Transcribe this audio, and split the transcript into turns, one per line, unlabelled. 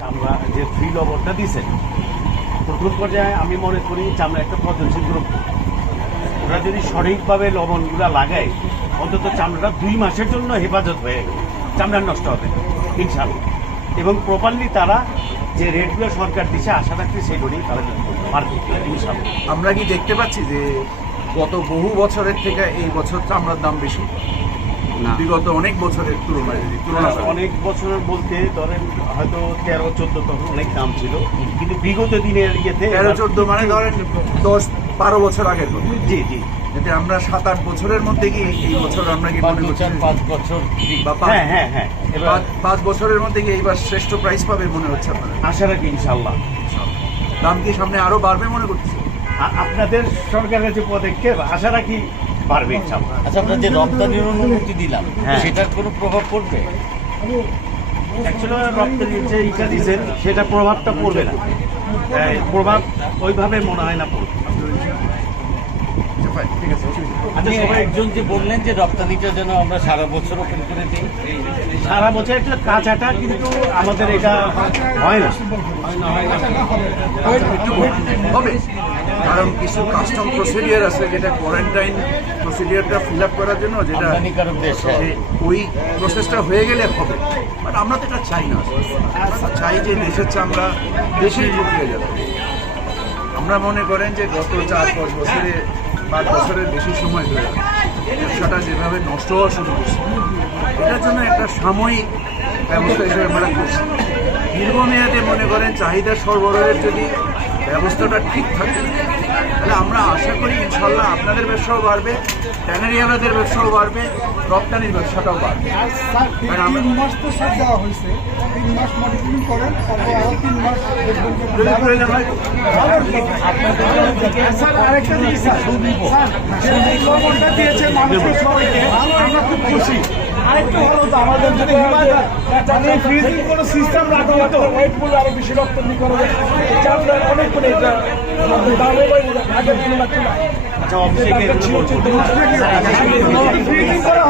চামড়া যে ফ্রি লবণটা দিয়েছেন প্রথম পর্যায়ে আমি মনে করি চামড়া একটা পচনশীল দ্রব্য। ওরা যদি সঠিকভাবে লবণগুলো লাগায় অন্তত চামড়াটা দুই মাসের জন্য হেফাজত হয়ে গেল। চামড়া নষ্ট হবে না, ইনশাল্লাহ এবং প্রপারলি তারা যে রেটগুলো সরকার দিছে আশা রাখছি সেগুলি তারা পারবে ইনশাল্লাহ
আমরা কি দেখতে পাচ্ছি যে গত বহু বছরের থেকে এই বছর চামড়ার দাম বেশি? বিগত অনেক বছরের তুলনায় তুলনা
অনেক বছর বলতে ধরেন হয়তো তেরো চোদ্দ তখন অনেক দাম ছিল। কিন্তু বিগত দিনের ইয়েতে
তেরো চোদ্দ মানে ধরেন দশ বারো বছর আগের
জি জি।
এতে আমরা সাত আট বছরের মধ্যে কি এই বছর আমরা কি
পাঁচ
মনে করছি
পাঁচ বছর
বা
হ্যাঁ হ্যাঁ হ্যাঁ। এবার
পাঁচ- পাঁচ বছরের মধ্যে কি এইবার শ্রেষ্ঠ প্রাইস পাবে মনে হচ্ছে আপনার
আশা রাখি ইনশাল্লাহ
দাম কি সামনে আরও বাড়বে মনে করছে
আপনাদের সরকারের যে পদক্ষেপ আশা রাখি পারবে ইনশাল্লাহ।
আচ্ছা আমরা যে রপ্তানির অনুমতি দিলাম
হ্যাঁ।
সেটার কোনো প্রভাব পড়বে?
অ্যাকচুয়ালি রপ্তানির যে ইটা সেটা প্রভাবটা পড়বে না। হ্যাঁ, প্রভাব ওইভাবে মনে হয় না পড়বে।
আচ্ছা, fine, ঠিক আছে
আপনি একজন যে বললেন যে রপ্তানিটা যেন আমরা সারা বছর ওপেন করে দিই
সারা বছর একটা কাঁচাটা কিন্তু আমাদের এটা হয় না।
হবে কারণ কিছু কাস্টম প্রসিডিয়ার আছে যেটা কোয়ারেন্টাইন প্রসিডিয়ারটা ফিল আপ করার জন্য যেটা
হ্যাঁ।
ওই প্রসেসটা হয়ে গেলে হবে। বাট আমরা তো এটা চাই না। চাই যে দেশের চামড়া দেশেই ঢুকিয়ে যাবে। আমরা মনে করেন যে গত চার পাঁচ বছরে পাঁচ বছরের বেশি সময় ধরে ব্যবসাটা যেভাবে নষ্ট হওয়া শুরু করছে, এটার জন্য একটা সাময়িক ব্যবস্থা হিসেবে আমরা করছি। দীর্ঘমেয়াদে মনে করেন চাহিদা সরবরাহের যদি ব্যবস্থাটা ঠিক থাকে তাহলে আমরা আশা করি ইনশাল্লাহ আপনাদের ব্যবসাও বাড়বে ট্যানারিয়ালাদের ব্যবসাও বাড়বে রপ্তানির ব্যবসাটাও বাড়বে।
মাস তো সব দেওয়া হয়েছে। তিন মাস করেন তিন মাস
হয়
আরেকটা দিয়েছে মানুষের সবাইকে আমরা খুব খুশি। আরেকটু ভালো হতো আমাদের যদি হিমালয় মানে ফ্রিজিং কোনো সিস্টেম রাখা হতো ওয়েট করলে আরও বেশি রপ্তানি করা যায়। চাপটা অনেক করে এটা দামে আগের তুলনা
আচ্ছা অফিসে।
ফ্রিজিং করা